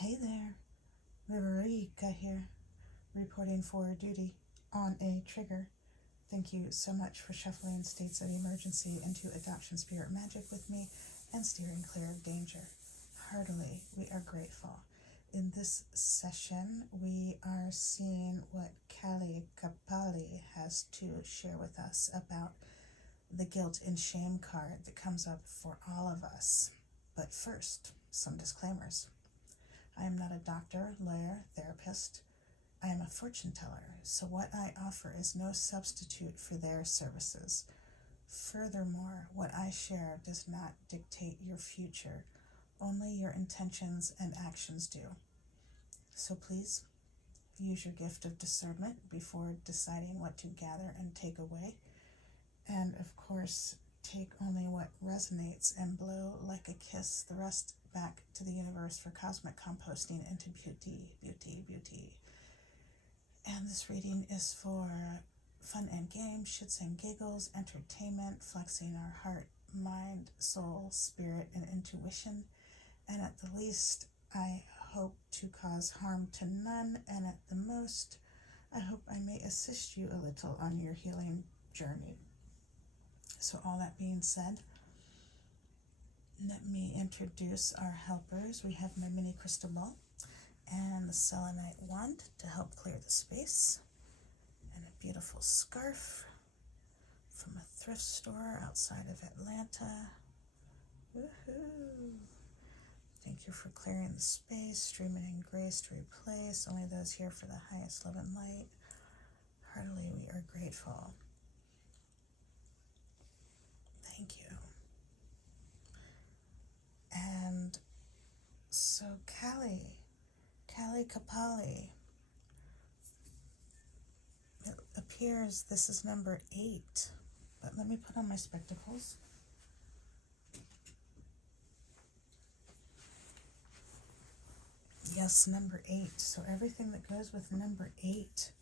Hey there, Riverika here, reporting for duty on a trigger. Thank you so much for shuffling states of emergency into adoption spirit magic with me and steering clear of danger. Heartily, we are grateful. In this session, we are seeing what Kali Kapali has to share with us about the guilt and shame card that comes up for all of us. But first, some disclaimers. I am not a doctor, lawyer, therapist. I am a fortune teller, so what I offer is no substitute for their services. Furthermore, what I share does not dictate your future, only your intentions and actions do. So please, use your gift of discernment before deciding what to gather and take away. And of course, take only what resonates and blow like a kiss the rest back to the universe for cosmic composting into beauty, beauty, beauty. And this reading is for fun and games, shits and giggles, entertainment, flexing our heart, mind, soul, spirit, and intuition. And at the least, I hope to cause harm to none, and at the most, I hope I may assist you a little on your healing journey. So all that being said, let me introduce our helpers. We have my mini crystal ball and the selenite wand to help clear the space, and a beautiful scarf from a thrift store outside of Atlanta. Woohoo! Thank you for clearing the space, streaming in grace to replace, only those here for the highest love and light. Heartily, we are grateful. Thank you. And so Kali Kapali, it appears this is number 8, but let me put on my spectacles. Yes, number 8. So everything that goes with number 8,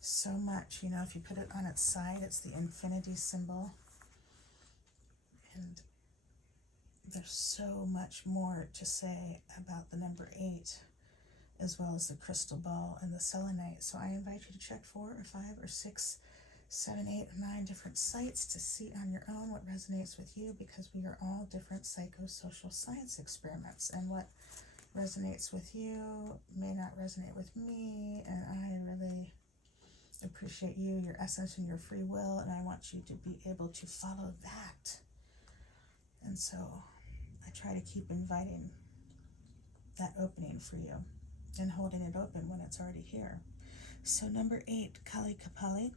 so much. You know, if you put it on its side, it's the infinity symbol. And there's so much more to say about the number 8, as well as the crystal ball and the selenite. So I invite you to check 4 or 5 or 6, 7, 8, or 9 different sites to see on your own what resonates with you, because we are all different psychosocial science experiments, and what resonates with you may not resonate with me, and I really appreciate you, your essence, and your free will, and I want you to be able to follow that. And so I try to keep inviting that opening for you and holding it open when it's already here. So number 8, Kali Kapali.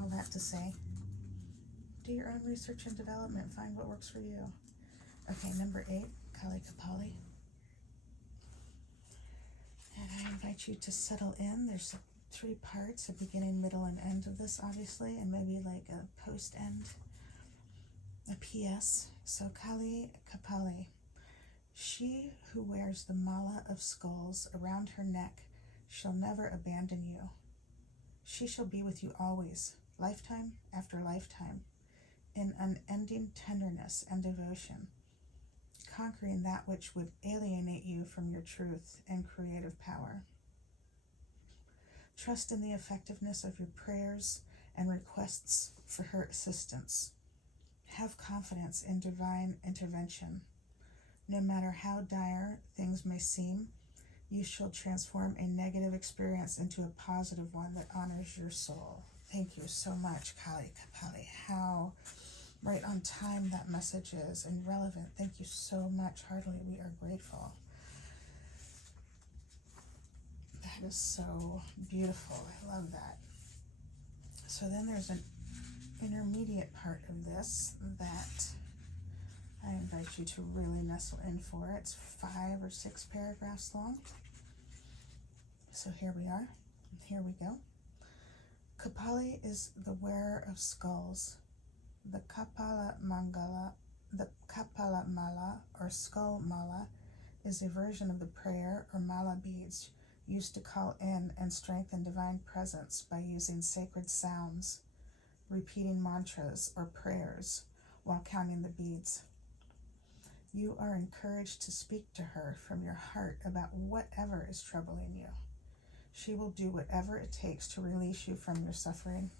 All that to say, do your own research and development. Find what works for you. Okay, number 8, Kali Kapali. And I invite you to settle in. There's 3 parts, a beginning, middle, and end of this, obviously, and maybe like a post-end, a PS. So Kali Kapali. She who wears the mala of skulls around her neck shall never abandon you. She shall be with you always, lifetime after lifetime, in unending tenderness and devotion, conquering that which would alienate you from your truth and creative power. Trust in the effectiveness of your prayers and requests for her assistance. Have confidence in divine intervention. No matter how dire things may seem, you shall transform a negative experience into a positive one that honors your soul. Thank you so much, Kali Kapali. How right on time that message is, and relevant. Thank you so much. Heartily, we are grateful. That is so beautiful. I love that. So then there's an intermediate part of this that I invite you to really nestle in for. It's 5 or 6 paragraphs long. So here we are. Here we go. Kapali is the wearer of skulls. The Kapala Mala or skull mala is a version of the prayer or mala beads used to call in and strengthen divine presence by using sacred sounds, repeating mantras or prayers while counting the beads. You are encouraged to speak to her from your heart about whatever is troubling you. She will do whatever it takes to release you from your suffering.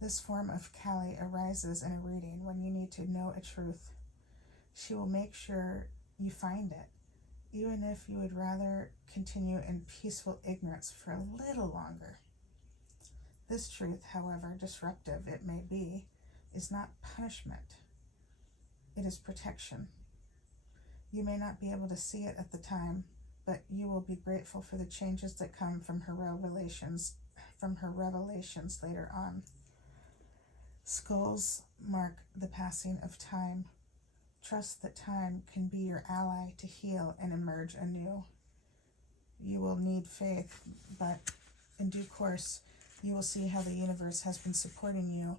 This form of Kali arises in a reading when you need to know a truth. She will make sure you find it, even if you would rather continue in peaceful ignorance for a little longer. This truth, however disruptive it may be, is not punishment. It is protection. You may not be able to see it at the time, but you will be grateful for the changes that come from her revelations later on. Skulls mark the passing of time. Trust that time can be your ally to heal and emerge anew. You will need faith, but in due course, you will see how the universe has been supporting you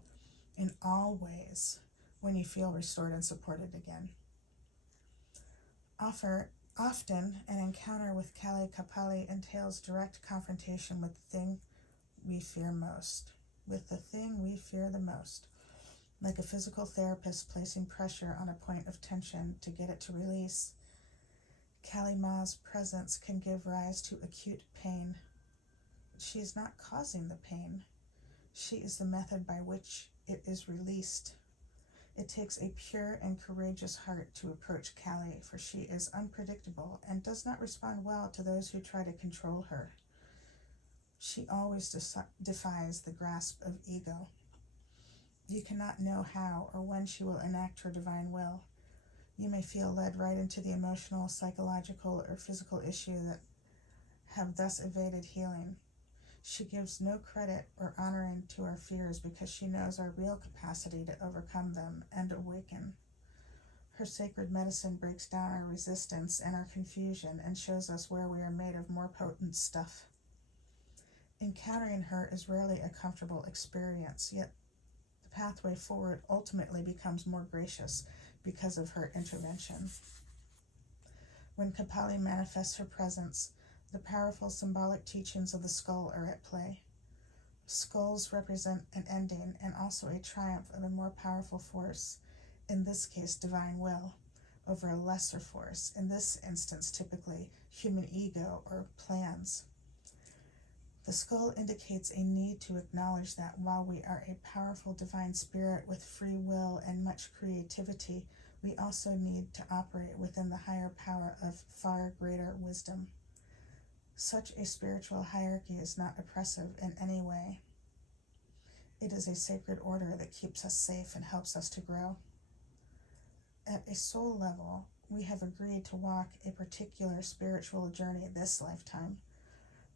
in all ways when you feel restored and supported again. Often, an encounter with Kali Kapali entails direct confrontation with the thing we fear the most, like a physical therapist placing pressure on a point of tension to get it to release. Kali Ma's presence can give rise to acute pain. She is not causing the pain. She is the method by which it is released. It takes a pure and courageous heart to approach Kali, for she is unpredictable and does not respond well to those who try to control her. She always defies the grasp of ego. You cannot know how or when she will enact her divine will. You may feel led right into the emotional, psychological, or physical issue that have thus evaded healing. She gives no credit or honoring to our fears because she knows our real capacity to overcome them and awaken. Her sacred medicine breaks down our resistance and our confusion and shows us where we are made of more potent stuff. Encountering her is rarely a comfortable experience, yet the pathway forward ultimately becomes more gracious because of her intervention. When Kapali manifests her presence, the powerful symbolic teachings of the skull are at play. Skulls represent an ending and also a triumph of a more powerful force, in this case divine will, over a lesser force, in this instance typically human ego or plans. The skull indicates a need to acknowledge that while we are a powerful divine spirit with free will and much creativity, we also need to operate within the higher power of far greater wisdom. Such a spiritual hierarchy is not oppressive in any way. It is a sacred order that keeps us safe and helps us to grow. At a soul level, we have agreed to walk a particular spiritual journey this lifetime.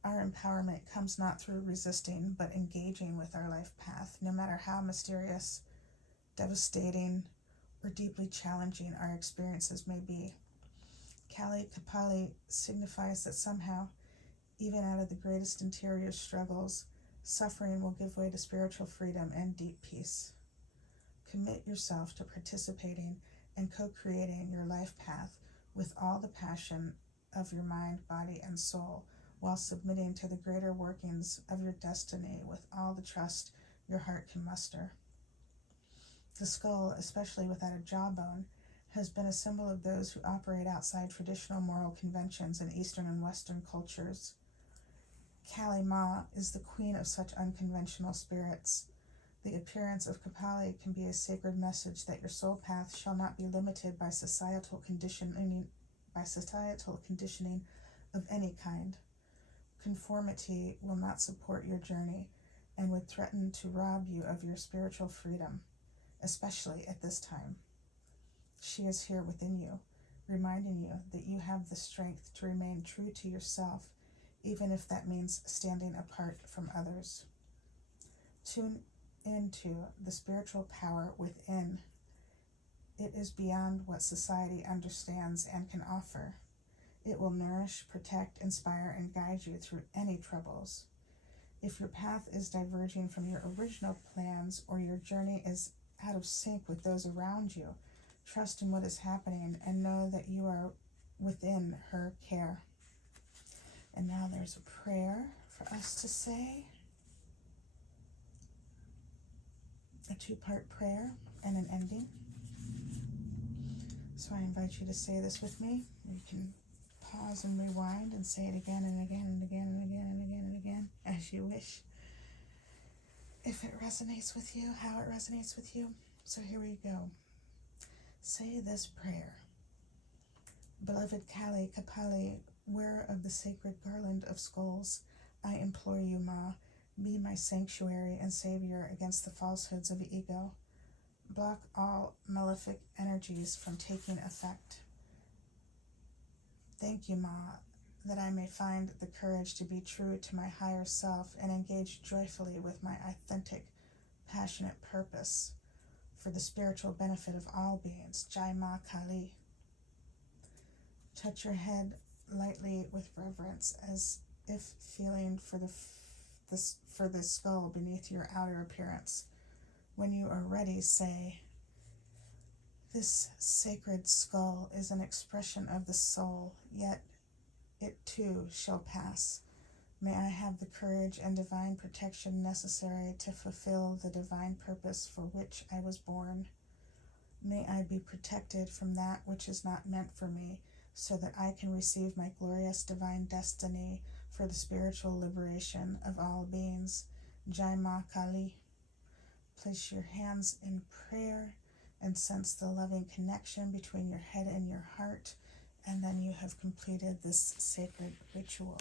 Our empowerment comes not through resisting, but engaging with our life path, no matter how mysterious, devastating, or deeply challenging our experiences may be. Kali Kapali signifies that somehow, even out of the greatest interior struggles, suffering will give way to spiritual freedom and deep peace. Commit yourself to participating and co-creating your life path with all the passion of your mind, body, and soul, while submitting to the greater workings of your destiny with all the trust your heart can muster. The skull, especially without a jawbone, has been a symbol of those who operate outside traditional moral conventions in Eastern and Western cultures. Kali Ma is the queen of such unconventional spirits. The appearance of Kapali can be a sacred message that your soul path shall not be limited by societal conditioning of any kind. Conformity will not support your journey and would threaten to rob you of your spiritual freedom, especially at this time. She is here within you, reminding you that you have the strength to remain true to yourself, even if that means standing apart from others. Tune into the spiritual power within. It is beyond what society understands and can offer. It will nourish, protect, inspire, and guide you through any troubles. If your path is diverging from your original plans or your journey is out of sync with those around you, trust in what is happening and know that you are within her care. And now there's a prayer for us to say. A two-part prayer and an ending. So I invite you to say this with me. You can pause and rewind and say it again and again and again and again and again and again as you wish. If it resonates with you, how it resonates with you. So here we go. Say this prayer. Beloved Kali Kapali, wearer of the sacred garland of skulls, I implore you, Ma, be my sanctuary and savior against the falsehoods of ego. Block all malefic energies from taking effect. Thank you, Ma, that I may find the courage to be true to my higher self and engage joyfully with my authentic, passionate purpose for the spiritual benefit of all beings. Jai Ma Kali. Touch your head lightly with reverence, as if feeling for the skull beneath your outer appearance. When you are ready, say, this sacred skull is an expression of the soul, yet it too shall pass. May I have the courage and divine protection necessary to fulfill the divine purpose for which I was born. May I be protected from that which is not meant for me, so that I can receive my glorious divine destiny for the spiritual liberation of all beings. Jai Ma Kali. Place your hands in prayer and sense the loving connection between your head and your heart, and then you have completed this sacred ritual.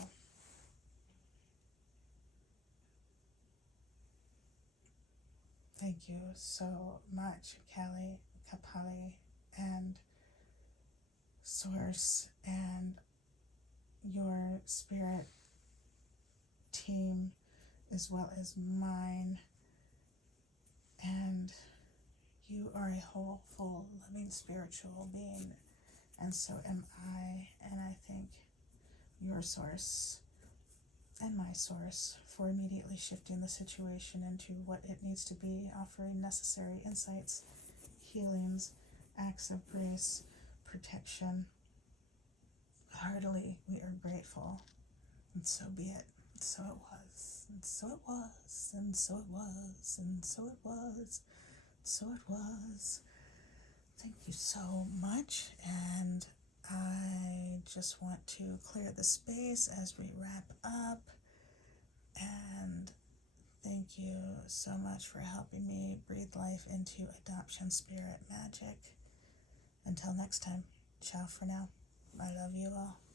Thank you so much, Kali Kapali, and Source, and your spirit team, as well as mine. And you are a whole, full, loving spiritual being, and so am I. And I thank your source and my source for immediately shifting the situation into what it needs to be, offering necessary insights, healings, acts of grace, protection. Heartily, we are grateful, and so be it. So it was, and so it was, and so it was, and so it was, so it was. Thank you so much, and I just want to clear the space as we wrap up, and thank you so much for helping me breathe life into adoption spirit magic. Until next time, ciao for now. I love you all.